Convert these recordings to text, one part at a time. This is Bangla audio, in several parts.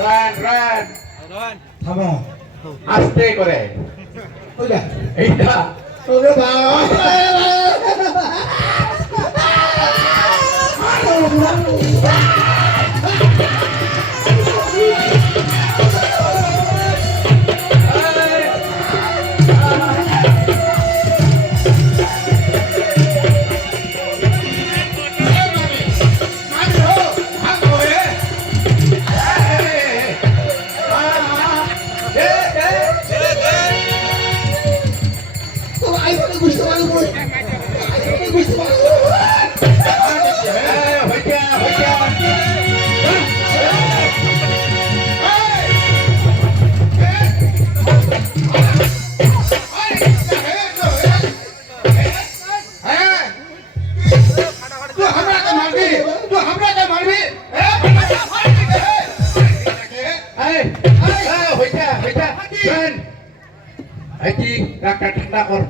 রান রান থামো আস্তে করে ওইটা এইটা ওরে বাবা ঠান্ডা কর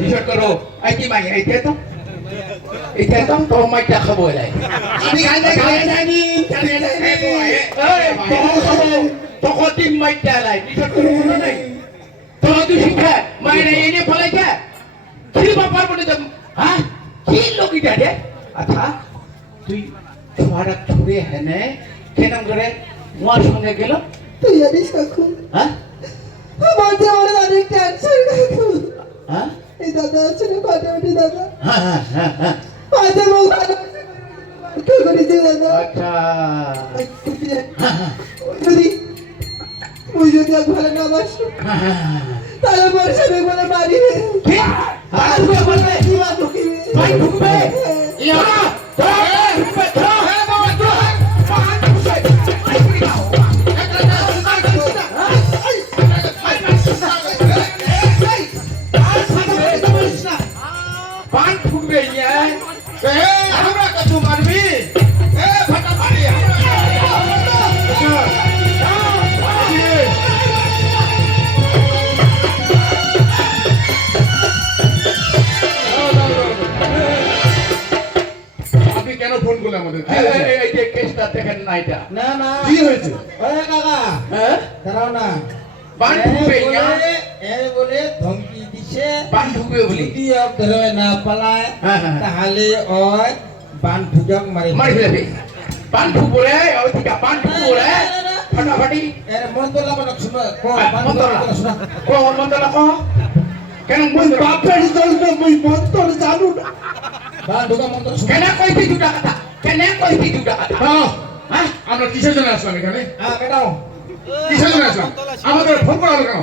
হিসাব করো আই কি মাই এইটা তো এটা তো তোর মাইটা খাবো এলাই আমি খাই যাইনি তখন তিন মাইটা এলাই হিসাব করো কোনো নাই তোর তুই শিখা মাইরে এনে ফলাইটা কি বাপার বলে তো হ্যাঁ কি লোক এটা রে আচ্ছা তুই ছোয়ারা ছুড়ে হেনে কেন করে মোর সঙ্গে গেল তুই জানিস কাকু হ্যাঁ আমার যে অনেক টেনশন কাকু হ্যাঁ এই দাদা আছে না ফাটাফাটি দাদা হ্যাঁ হ্যাঁ হ্যাঁ মাঝে মুখ কি করেছে দাদা আচ্ছা যদি ওই যদি আর ভালো না বাসো তাহলে বর্ষা বেগুনে মারি কি আর কে বলবে কি মা ঢুকি ভাই ঢুকবে ইয়া ঢুকবে তো হ্যাঁ বাবা তো পাঁচ ঢুকবে আই পড়ি যাও পাঁচ ঢুকবে ইয়া আমরা কত মারবি ফাটাফাটি আপনি কেন ফোন করলেন আমাদের এই যে কেসটা দেখেন না এটা না না কি হয়েছে ওরে কাকা হ্যাঁ দাঁড়াও না বান ঢুকবে ইয়া বলে ধমকি দিছে বান ঢুকবে বলি যদি ধরে না পালায় হ্যাঁ, হ্যাঁ। তাহলে ওই বান ভুজক মারি মারি ফেলবে বান ঢুকবো রে ওই থেকে বান ঢুকবো রে ফাটাফাটি এর মন তো লাগানো শুনো কো বান মন্তলা শুনো কো মন্তলা কো কেন মুই মন্তলা বাপের দল মুই মন্তর জানু না বান ঢুকা মন্তর শুনো কেন কইছি দুটা কথা কেন কইছি দুটা কথা হ্যাঁ আমরা কিসের জন্য আসলাম এখানে হ্যাঁ বেটাও কিসের জন্য আসলাম আমাদের ফোন করা হলো কেন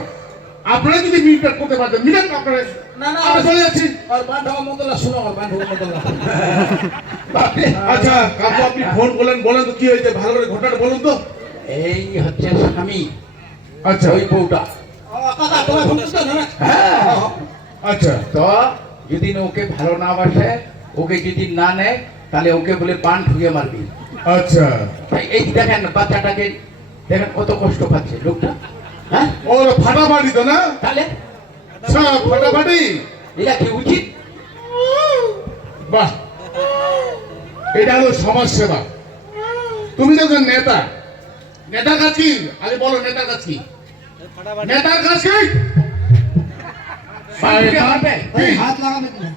আপনারা যদি মিটমেট করতে পারতেন মিটেন আপনারা না না আমরা চলে যাচ্ছি আর বান ঢোকা মন্তলা শুনো আর বান ঢোকা মন্তলা আচ্ছা কাকু আপনি ফোন করলেন বলেন তো কি হয়েছে ভালো করে ঘটনাটা বলুন তো এই হচ্ছে স্বামী আচ্ছা ওই বউটা কাকা তোমার ফোন করতে না হ্যাঁ আচ্ছা তো যদি ওকে ভালো না বাসে ওকে যদি না নেয় তাহলে ওকে বলে পান ঠুকে মারবি আচ্ছা তাই এই দেখেন বাচ্চাটাকে দেখেন কত কষ্ট পাচ্ছে লোকটা হ্যাঁ ওর ফাটাফাটি তো না তাহলে আচ্ছা ফাটাফাটি এটা কি উচিত বাহ এটা হলো সমাজ সেবা তুমি তো একজন নেতা নেতার কাজ কি আগে বলো নেতার কাজ কি নেতার কাজ কি পান ঠুকে মারবে এই হাত লাগাবে না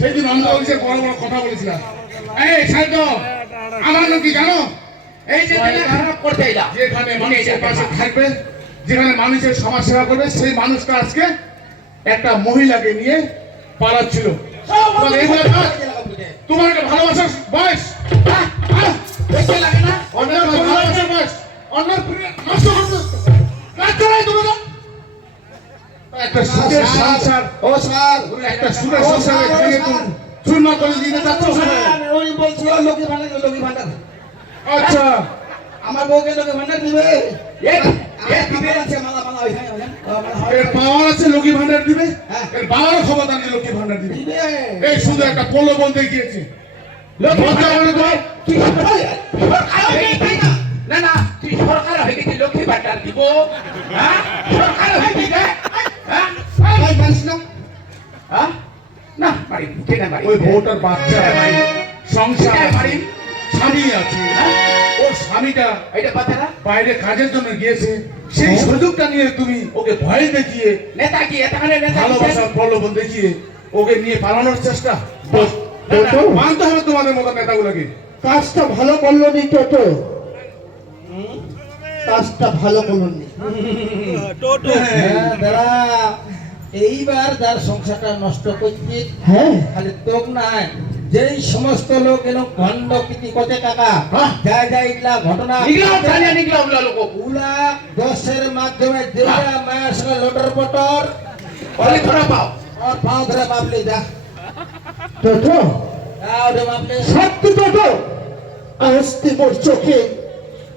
সেদিন অন্ধ বড় বড় কথা বলেছিলাম এই সাইড আমার নাম কি জানো এই যে খারাপ করতে এলা যেখানে মানুষের পাশে থাকবে যেখানে মানুষের সমাজ সেবা করবে সেই মানুষটা আজকে একটা মহিলাকে নিয়ে পালাচ্ছিল তাহলে এই বলে কাজ? তোমার একটা ভালোবাসার বয়স দেখতে লাগে না অন্যের ভালোবাসার বয়স অন্যের প্রিয় নষ্ট করতে কাজ করাই তুমি না একটা সুখের সংসার ও স্যার একটা সুখের সংসার ভেঙে তুমি চূর্ণ করে দিতে চাচ্ছ ওই বলছিল লোকে ভান্ডার আচ্ছা আমার বউকে লোকে ভান্ডার দিবে এক দিবে আছে মালা মালা ওইখানে এর পাওয়ার আছে লক্ষ্মী ভান্ডার দিবে হ্যাঁ। এর বাবার ক্ষমতা আছে লক্ষ্মী ভান্ডার দিবে দিবে এই শুধু একটা প্রলোভন দেখিয়েছে লক্ষ্মী লজ্জা করে তো? তুই সরকার হয়ে গেছিস না না তুই সরকার হয়ে গেছিস লক্ষ্মী ভান্ডার দিব হ্যাঁ সরকার হয়ে গেছিস হ্যাঁ ভাই মানিস না হ্যাঁ না বাড়ি কেনা বাড়ি ওই বউটার বাচ্চা বাড়ি সংসার কেনা আছে, বাড়ি স্বামী আছে, হ্যাঁ ওর স্বামীটা এটা কথা না বাইরে কাজের জন্য গিয়েছে, সেই সুযোগটা নিয়ে তুমি ওকে ভয় দেখিয়ে নেতা কি এখানে নেতা ভালোবাসার প্রলোভন দেখিয়ে ওকে নিয়ে পালানোর চেষ্টা মানতে হবে তোমাদের মতো নেতাগুলোকে। কাজটা ভালো করলো নি টোটো কাজটা ভালো করলো নি হ্যাঁ, দাদা এইবার যার সংসারটা নষ্ট করছে হ্যাঁ খালি তোক নাই যেই সমস্ত লোক এলো খন্ড প্রীতি করছে কাকা হ্যাঁ। যা যা ইটলা ঘটনা নিগলাম জানিয়া নিগলাম লোক উলা দশের মাধ্যমে দেউলা মায়ের সঙ্গে লোটর পটর বলে ধরা পাও আর পাও ধরে বাপলে যা টোটো যাও রে বাপলে সত্যি টোটো আসতে মোর চোখে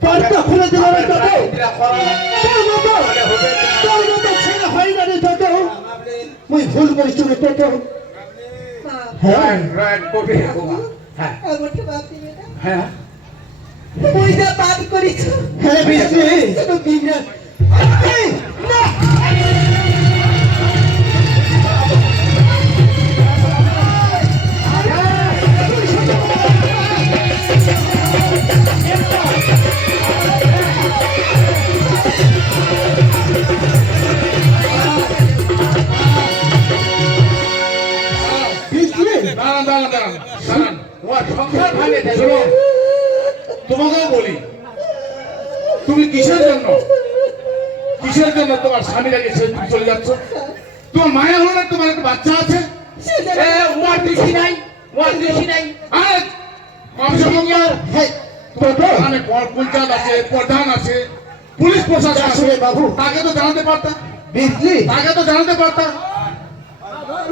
পর্দা খুলে দিল রে টোটো দিলা করো তোর মতো তোর মতো ছেলে হয় না রে টোটো বাপলে মুই ভুল করেছি রে টোটো হ্যাঁ রাত কোটে গোমা হ্যাঁ আমাকে বাপ দিবে না হ্যাঁ মুই যা পাপ করিছ হ্যাঁ বেশি তো দিন না দাঁড়ান দাঁড়ান দাঁড়ান দাঁড়ান, তোমার সংসার ভাঙে দেয় শোনো, তোমাকেও বলি, তুমি কিসের জন্য তোমার স্বামীটাকে ছেড়ে তুমি চলে যাচ্ছ? তোমার মায়া হলো না, তোমার একটা বাচ্চা আছে। এ ওর দোষী নাই ওর দোষী নাই আরে কমসে কম হ্যাঁ টোটো মানে পঞ্চায়েত আছে, প্রধান আছে, পুলিশ প্রশাসন আছে, আসলে বাবু। তাকে তো জানাতে পারতাম, বুঝলি তাকে তো জানাতে পারতাম।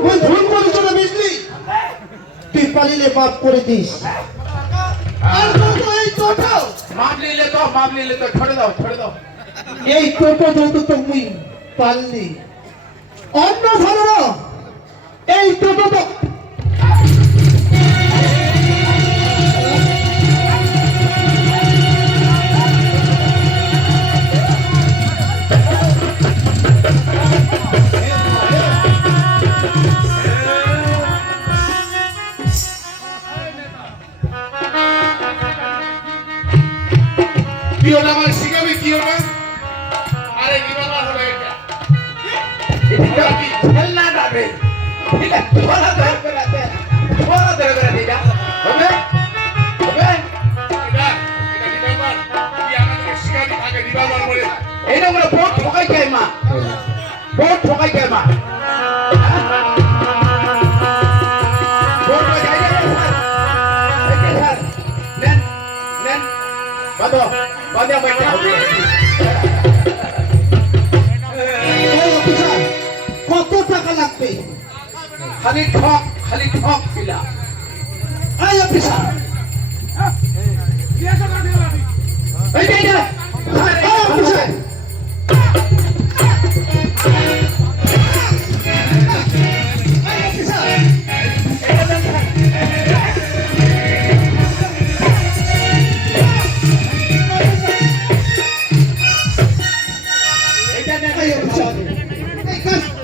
ওই ভুল করেছ না বুঝলি তুই পালিলে পাপ করে দিস আর টোটো এই টোটো মাপ নিলে তো ছেড়ে দাও এই টোটো যত তুমি পাললি অন্য ধরো এই টোটো তো কি ওটা আমার শিখাবে, কি ওটা? আরে কি ব্যাপার হলো এটা? এটা কি খেলনা যাবে এটা ধরা ধরে দিলা হবে এটা কি ব্যাপার? কি আমাকে শিখাবি আগে রিভলভার বলে? এটা বলে বহুত ঠকাই যায় মা বহুত ঠকাই যায় মা বহুত ঠকাই যায় স্যার নেন বাঁধো বাইটা হবে এই অফিসার কত টাকা লাগবে খালি ঠক ছিলা এই অফিসার এই যে এই অফিসার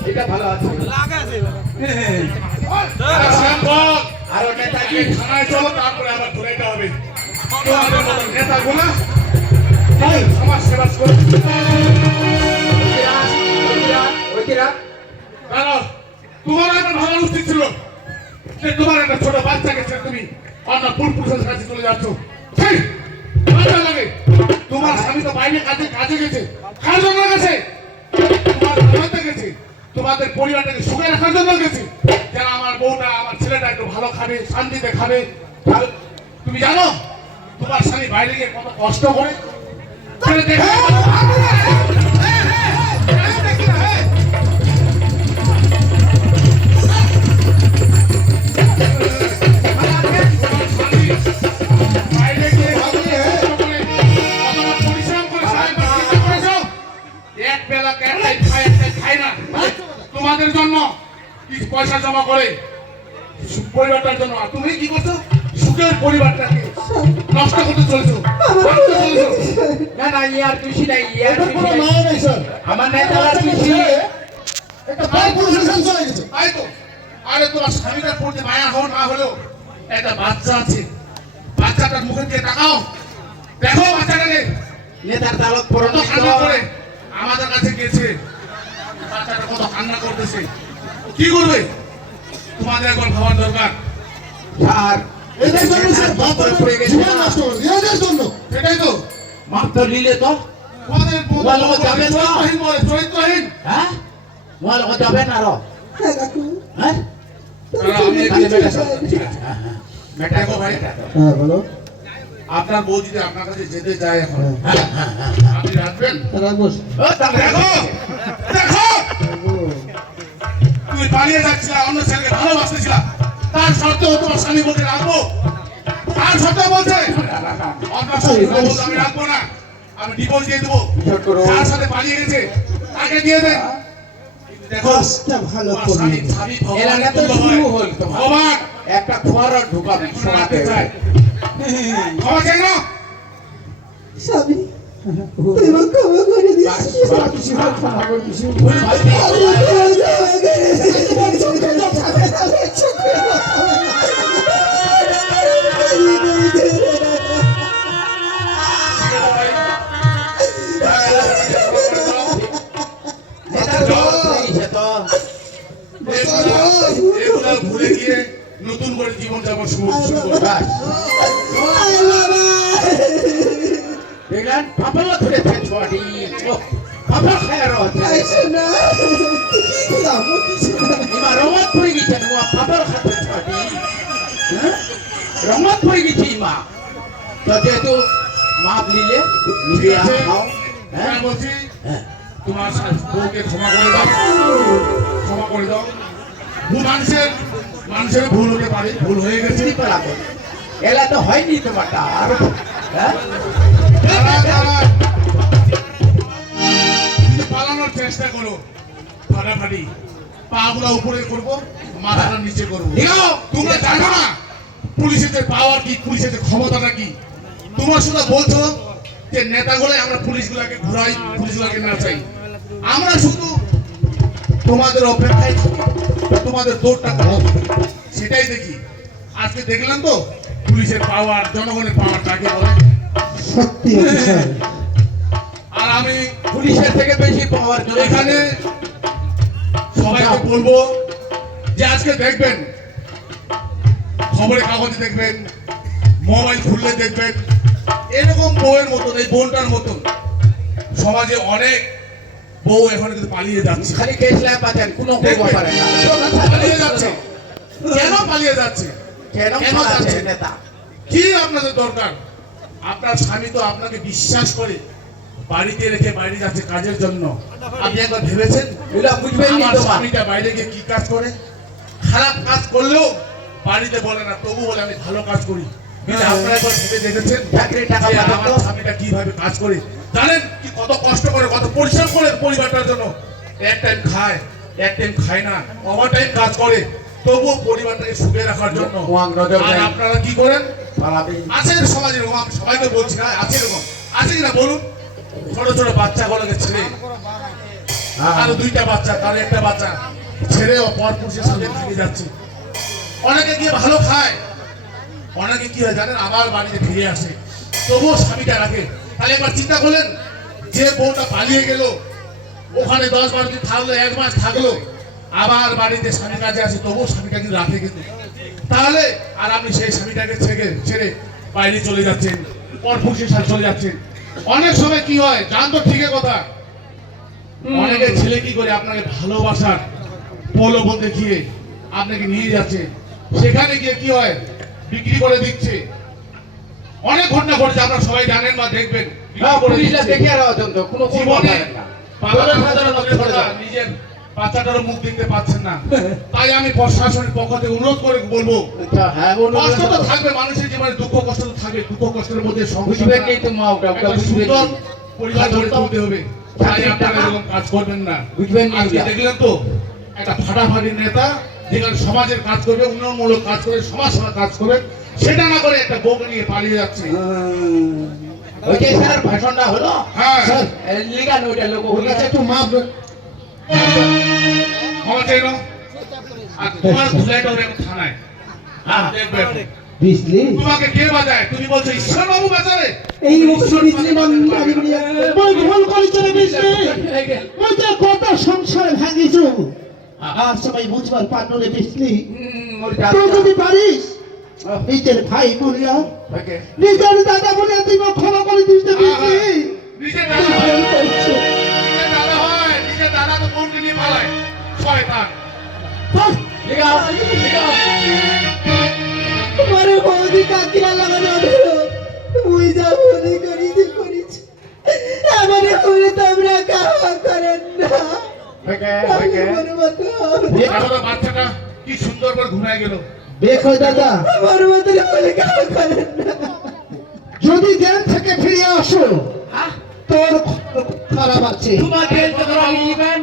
এটা ভালো আছে শ্যামবক, আর নেতাজি আগে থানায় চলো, তারপরে আবার ধরে যেতে হবে। তোমাদের মতো নেতাগুলো ভাই সমাজ সেবা করে। ওইদিরা দাঁড়াও, তোমার একবার ভাবা উচিত ছিল যে তোমার একটা ছোট বাচ্চাকে ছেড়ে তুমি অন্য পুরপুরুষের কাছে চলে যাচ্ছ। ঠিক, লজ্জা লাগে। তোমার স্বামী তো বাইরে কাজে গেছে, কার জন্য গেছে? তোমার ঘুমাতে গেছে, তোমাদের পরিবারটাকে সুখে রাখার জন্য গেছে, যেন আমার বউটা আমার ছেলেটা একটু ভালো খাবে, শান্তিতে খাবে। তুমি জানো তোমার স্বামী বাইরে গিয়ে কত কষ্ট করে? ছেলে দেখে বাইরে গিয়ে কত কষ্ট করে, কতটা পরিশ্রম করে সারাদিন চিন্তা করেছো? এক বেলা একটাই খায় না তোমাদের জন্য কিছু পয়সা জমা করে পরিবারটার জন্য। আর তুমি কি করছো? সুখের পরিবারটাকে নষ্ট করতে চলেছো, আমার ভাঙতে চলেছো। না না ইয়ার খুশি নাই ইয়ার এটার খুশি কোনো নাই। মায়া নেই স্যার আমার নেতার খুশি একটা পার প্রশাসন চলে গেছে তাই তো, আরে তোমার স্বামীটার প্রতি মায়া হও না হলেও একটা বাচ্চা আছে, বাচ্চাটার মুখের দিকে তাকাও, দেখো বাচ্চাটাকে নেতার তালক পড়ো কত কান্না করে আমাদের কাছে গেছে, বাচ্চাটা কত কান্না করতেছে, কি করবে তোমাদের একবার ভাবার দরকার। আর এদের জন্য স্যার বাচ্চাদের পড়ে গেছে জীবন না। নষ্ট করে এদের জন্য সেটাই তো মাপ তো নিলে তো তোমাদের ভালো যাবে না। চরিত্রহীন বলে, চরিত্রহীন। হ্যাঁ মোয়াল যাবেন আরো হ্যাঁ কাকু হ্যাঁ তাহলে আমি তাহলে এগিয়ে বেটা চলে ঠিক যাবো। আছে হ্যাঁ হ্যাঁ দেখো ভাই, হ্যাঁ বলো আপনার বউ যদি আপনার কাছে যেতে চায় এখন, হ্যাঁ হ্যাঁ হ্যাঁ আপনি রাখবেন? রাখবো ও তাহলে দেখো, দেখো, তুমি পালিয়ে যাচ্ছিলা, অন্য ছেলেকে ভালোবাসতেছিলা, তার সত্ত্বেও তোমার স্বামী বলতে রাখবো, তার সত্ত্বেও বলছে আপনার স্বামী বলতে আমি রাখবো না, আমি ডিভোর্স দিয়ে দেবো, বিচার করো। যার সাথে পালিয়ে গেছে তাকে দিয়ে দেন। কিন্তু দেখো, কাজটা ভালো তোমার করবে স্বামী স্বামী এলাকা ভগবানের তো তুল্য হয়। শুরু হল তোমার ভগবান একটা ফোয়ারা ঢুকাবি শোনাতে রাখতে চায়, ক্ষমা চাই না। স্বামী তুই আমাকে ক্ষমা করে দিস ভুল ভাববি। নেতার তালক পড়ে গেছে তো এগুলা ভুলে গিয়ে নতুন করে জীবন যাপন শুরু করবে। ব্যাস দেখলেন পাপলা ধরেছে ছোয়াটি পাপা খায় রয়েছে ইমা রঙত পড়ে গেছে নোয়া পাপল খাতে ছোয়াটি রঙত পড়ে গেছে ইমা তো যেহেতু মাপ নিলে নিজে খাও হ্যাঁ আমি বলছি হ্যাঁ তোমার বউকে ক্ষমা করে দাও, ক্ষমা করে দাও। মানুষের ভুল হতে পারে, ভুল হয়ে গেছে। চিনি পালা করে এলা তো হয়নি তোমারটা আর হ্যাঁ তারা যদি পালানোর চেষ্টা করো, ফাটাফাটি পাগুলা উপরে করবো, মাথাটা নিচে করবো। দিও তোমরা জানো না পুলিশের যে পাওয়ার কি, পুলিশের যে ক্ষমতাটা কি। তোমরা শুধু বলছো যে নেতাগুলাই আমরা পুলিশগুলাকে ঘুরাই, পুলিশগুলাকে নাচাই। আমরা শুধু তোমাদের অপেক্ষায় থাকি, তোমাদের দৌড়টা কম, সেটাই দেখি। আজকে দেখলাম তো পুলিশের পাওয়ার, জনগণের পাওয়ার কাকে বলে। সত্যি স্যার আর আমি পুলিশের থেকে বেশি পাওয়ার জন্য এখানে সবাইকে বলবো যে আজকে দেখবেন, খবরের কাগজে দেখবেন, মোবাইল খুললে দেখবেন, এরকম বউয়ের মতন, এই বোনটার মতন সমাজে অনেক বউ এখন কিন্তু পালিয়ে যাচ্ছে, খালি কেসলা পাচ্ছেন কোনো করবো পারে না পালিয়ে যাচ্ছে। কেন পালিয়ে যাচ্ছে? কেন কেন যাচ্ছে যাচ্ছে? নেতা কি আপনাদের দরকার? আপনার স্বামী তো আপনাকে বিশ্বাস করে বাড়িতে রেখে বাইরে যাচ্ছে কাজের জন্য। আপনি একবার ভেবেছেন এগুলা বুঝবেন নি আমার তোমার স্বামীটা বাইরে গিয়ে কি কাজ করে? খারাপ কাজ করলেও বাড়িতে বলে না, তবু বলে আমি ভালো কাজ করি। কিন্তু আপনারা একবার ভেবে দেখেছেন চাকরির টাকা যে পাঠাতো? আমার স্বামীটা কিভাবে কাজ করে? জানেন কি কত কষ্ট করে, কত পরিশ্রম করে পরিবারটার জন্য। এক টাইম খায়, এক টাইম খায় না, ওভার টাইম কাজ করে, তবুও পরিবারটাকে সুখে রাখার জন্য। ওয়াং নজর আর দেয়। আপনারা কি করেন? পালাবি আছে সমাজে এরকম, আমি সবাইকে বলছি না, আছে এরকম, আছে কিনা বলুন? ছোট ছোট বাচ্চাগুলোকে ছেড়ে, কারো দুইটা বাচ্চা, কারো একটা বাচ্চা ছেড়ে পর পুরুষের সাথে ফিরে যাচ্ছে। অনেকে গিয়ে ভালো খায়, অনেকে কি হয় জানেন, আবার বাড়িতে ফিরে আসে, তবুও স্বামীটা রাখে। তাহলে একবার চিন্তা করলেন, যে বউটা পালিয়ে গেল, ওখানে 10-12 দিন থাকলো, 1 মাস থাকলো, আবার বাড়িতে স্বামীর কাছে আসে, তবুও স্বামীটা কিন্তু রাখে কিন্তু। তাহলে আর আপনি সেই স্বামীটাকে ছেড়ে বাইরে চলে যাচ্ছেন, পরপুরুষের সাথে চলে যাচ্ছেন। অনেক সময় কি হয় জান তো ঠিকই কথা, অনেকে ছেলে কি করে আপনাকে ভালোবাসার প্রলোভন দেখিয়ে আপনাকে নিয়ে যাচ্ছে, সেখানে গিয়ে কি হয় বিক্রি করে দিচ্ছে। অনেক ঘটনা ঘটছে, আপনারা সবাই জানেন বা দেখবেন। হ্যাঁ পুলিশরা দেখে আর অজন্ত কোনো করবো জীবনে পারে না পালানোর সাধারণ কথা, নিজের বাচ্চাটারও মুখ দেখতে পাচ্ছেন না। তাই আমি প্রশাসনের পক্ষ থেকে অনুরোধ করে বলবো, আচ্ছা, হ্যাঁ কষ্ট তো অনুরোধ থাকবে মানুষের জীবনে, দুঃখ কষ্ট তো থাকবে, দুঃখ কষ্টের মধ্যে বুঝবেন কি সংসার তো মা ওটা একটা বুঝবেন সুন্দর কি? পরিবার গড়ে তুলতে হবে। তাই আপনারা এরকম কাজ করবেন না। বুঝবেন না আজকে ওটা। দেখলেন তো একটা ফাটাফাটি নেতা যেখানে সমাজের কাজ করবে, উন্নয়নমূলক কাজ করে, সমাজ সেবা কাজ করবে, সেটা না করে একটা বউকে নিয়ে পালিয়ে যাচ্ছে। ওই যে স্যার ভাষণটা হলো হ্যাঁ স্যার লিগান ওইটা লোক ওর কাছে একটু মাপ ক্ষমা চাইল আর তোমার বুঝাইটা ওর এখন থানায় দেখবে এখন। বিজলি তোমাকে কে বাজায়? তুমি বলছো ঈশ্বর বাবু বাজারে? এই মুখে বিজলি আমি নিয়ে ওই ভুল করেছো রে বিজলি ওই যে কত সংসার ভাঙিছো আর সবাই বুঝবার পারলো রে বিজলি তুই যদি পারিস নিজের ভাই বলিয়া নিজের দাদা বলিয়া তুই ক্ষমা করে দিস রে বিজলি নিজের তুই দাদা হয়, ভুল করছো। নিজের দাদা হয়, নিজের দাদা তো কোনকে নিয়ে পালায়? শয়তান। লিগাও লিগাও তোমার বৌদি কাকিরা লাগানো হলো মুই যা মনে করি যে করিস আমার বলে তোমরা কাহা করেন না আমি মনে মতো দেখো তো বাচ্চাটা কি সুন্দর করে ঘুমায় গেল। দেখো দাদা আমার মতো বলে কাহা করেন না যদি জ্ঞান থেকে ফিরে আসো তোর খারাপ আছে তোমাদের তো ইভেন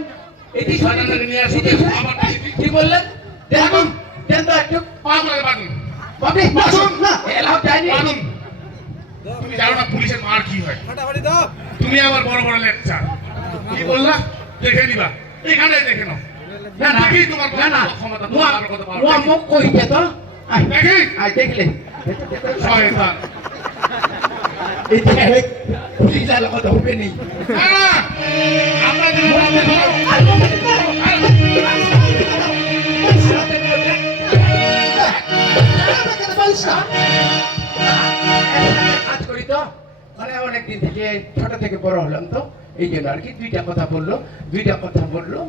এটি বাজারে নিয়ে আসো, আমার কাছে কি বললেন দেখুন দেন তো একটু পা করে বাঁধুন, বাপরে বাসন না এলাও যায়নি বাঁধুন। তুমি জানো না পুলিশের মার কি হয়? তুমি আবার বড় বড় লেকচার কি বললা? দেখে নিবা, এখানে দেখে নাও। না না দেখি তোমার না না ক্ষমতা, মুয়া তোমার কত পাওয়ার। মুয়া মুখ কইতে তো আই দেখি আই দেখলে শয়তান। এই যে পুলিশ আলো কথা হবে নেই না না, আমরা যেন বলতে পারো। কাজ করি তো মানে অনেকদিন থেকে ছোট থেকে বড় হলাম তো এই জন্য আর কি দুইটা কথা বললো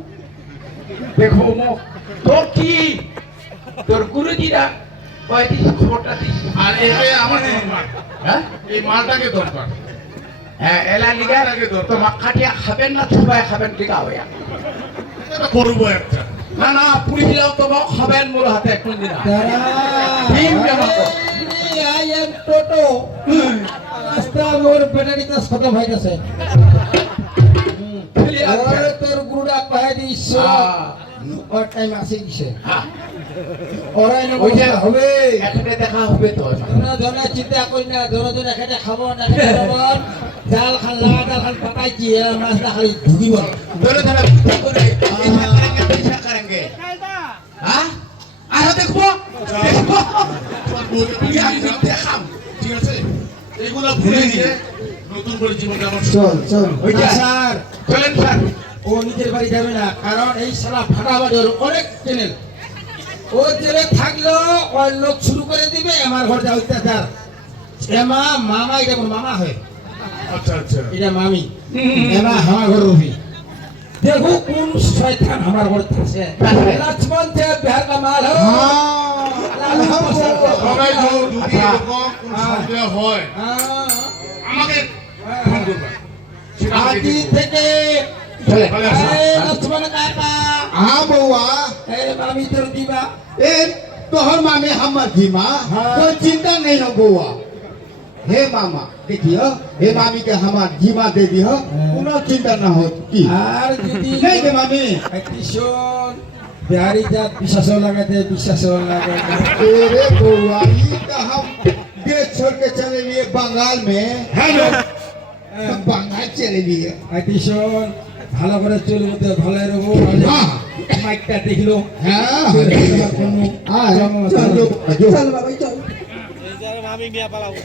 দেখো মুখ তোর কি তোর গুরুজিরা কয় দিস খবরটা দিস আর এতে আমার দরকার, হ্যাঁ এই মালটাকে দরকার। হ্যাঁ এলা লিগা তো মাখাটিয়া খাবেন না ছুবাই খাবেন লিগা হইয়া এটা করবো একটা। না না পুলিশরাও তো খাবেন মোর হাতে কোনদিন ভীম কেমন আই এম টোটো আস্তা মোর ব্যাটারিটা শত ভাইতাছে ওরে তোর গুড়া কহে দিস ওর টাইম আসে দিছে ওরাই না ওই যে হবে এখানে দেখা হবে তো তোরা জনা চিন্তা করি না জন এখানে খাবো না খাবো জাল খান লাগা জাল খান পাকাইছি মাছ না খালি ঢুকিব ধরে ধরে করে পয়সা করেंगे হ্যাঁ আর দেখবো দেখবো তোমার বউকে দেখাম ঠিক আছে, এগুলো ভুলে গিয়ে নতুন করে জীবনটা আমার চল চল ওই যে স্যার চলেন স্যার ও নিজের বাড়ি যাবে না কারণ এই শালা ফাটাবাড়ির অনেক চ্যানেল ও জেলে থাকলো ওই লোক শুরু করে দিবে আমার ঘর যা অত্যাচার এমা মামা এটা আমার মামা হয় আচ্ছা আচ্ছা এটা মামি এমা আমার ঘর রবি দেখো কোন শয়তান আমার ঘর থাকছে লক্ষ্মণ যে বিহার का माल हो সবাই যদি এরকম কোনো সন্দেহ হয় আমাকে ফোন করবা। সেটা আমি আদি দেখবো। থেকে চলে ভালো আছো? লক্ষ্মণ কাকা হা বৌয়া এই মামি তোর দিবা ए तोहर मामे हमर धीमा हाँ। कोई चिंता नहीं हो बउआ हे मामा देखियो हे मामी के हमार धीमा दे दियो कोनो चिंता ना हो की আর যদি नहीं के मामी কিশোর बिहारी जात বিশ্বাস लागाते বিশ্বাস लागाते तेरे बउआ ई तो हम देश छोड़ के चले लिए बंगाल में হ্যাঁ না? बंगाल चले लिए কিশোর ভালো করে চলবো তো ভালো রবো हाँ মাইকটা দেখলো हाँ কোনো हाँ चलो চল বাবা চল মামি মিয়া পালাবো